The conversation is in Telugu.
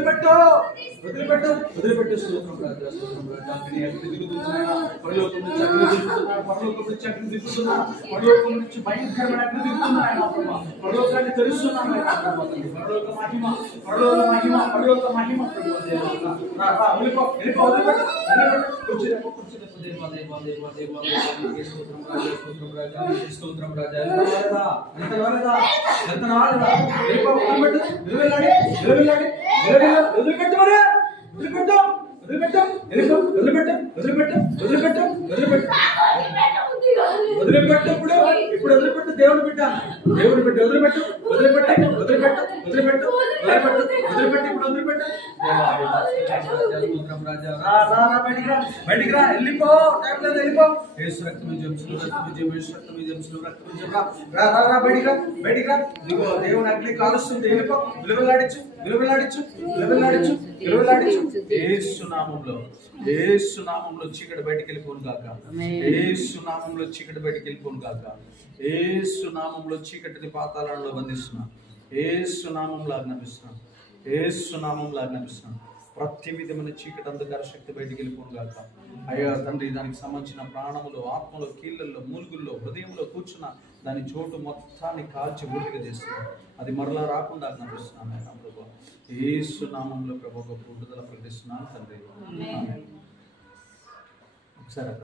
వదిలిపెట్టు వదిలిపెట్టు వదిలిపెట్టు. స్తోత్రం రాజా, స్తోత్రం రాజా. అగ్ని అగ్ని దిగుతున్నాయా, పరలోకం నుంచి అగ్ని దిగుతున్నాడు, పరలోకం నుంచి అగ్ని దిగుతున్నాడు, పరలోకం నుంచి భయంకరమైన అగ్ని దిగుతున్నాయన ప్రభా. పరలోకాన్ని తెలుస్తున్నాను పరలోక మహిమ, పరలోక మహిమ, పరలోక మహిమ ప్రభు. వెళ్ళిపో వెళ్ళిపో, వదిలిపెట్టు వదిలిపెట్టు. కూర్చోలేపో కూర్చోలేపో. దేవా దేవా దేవా దేవా దేవా. స్తోత్రం రాజా, స్తోత్రం రాజా, స్తోత్రం రాజా. ఎంత రాలేదా ఎంత రాలేదా. వెళ్ళిపో, వదిలిపెట్టు, వెళ్ళాలి వెళ్ళాలి వదిలిపెట్టు మరి వదిలిపెట్టు వదిలిపెట్టు వెళ్ళిపో, వదిలిపెట్టు వదిలిపెట్టు వదిలిపెట్టు వదిలిపెట్టు వదిలిపెట్టు. ఇప్పుడు ఇప్పుడు వదిలిపెట్టు. దేవుని బిడ్డ, దేవుని బిడ్డ వదిలిపెట్టు వదిలిపెట్టు వదిలిపెట్టు వదిలిపెట్టు వదిలిపెట్టు వదిలిపెట్టు. ఇప్పుడు వదిలిపెట్టు. రాజా రా రా రా, బయటికి రా బయటికి రా, వెళ్ళిపో, టైం లేదు, వెళ్ళిపో. యేసు రక్త విజయం, రక్త విజయం, యేసు రక్త విజయం, రక్త విజయం. రా రా రా, బయటికి రా బయటికి రా. ఇదిగో దేవుని అగ్ని కాలుస్తుంది, వెళ్ళిపో. విలువలాడించు విలువలాడించు విలువలాడించు విలువలాడించు. యేసు నామములో, యేసు నామములో చీకటి బయటికి వెళ్ళిపోను గాక. యేసు నామములో చీకటి బయటికి వెళ్ళిపోను గాక. యేసు నామములో చీకటిని పాతాళంలో బంధిస్తున్నా. యేసు నామములో ఆజ్ఞాపిస్తున్నాను. యేసు నామములో ఆజ్ఞాపిస్తున్నాను. ప్రతి విధమైన చీకటి అంధకార శక్తి బయటికి వెళ్ళిపోను గాక. అయ్యా తండ్రి, దానికి సంబంధించిన ప్రాణములో, ఆత్మలో, కీళ్ళల్లో, మూలుగుల్లో, హృదయంలో కూర్చున్న దాని చోటు మొత్తాన్ని కాల్చి ఊరిగా చేస్తున్నాను. అది మరలా రాకుండా ఆజ్ఞాపిస్తున్నాను ఆయన ప్రభు. యేసు నామములో ప్రభు గొప్ప విడుదల ప్రకటిస్తున్నాను తండ్రి. ఒకసారి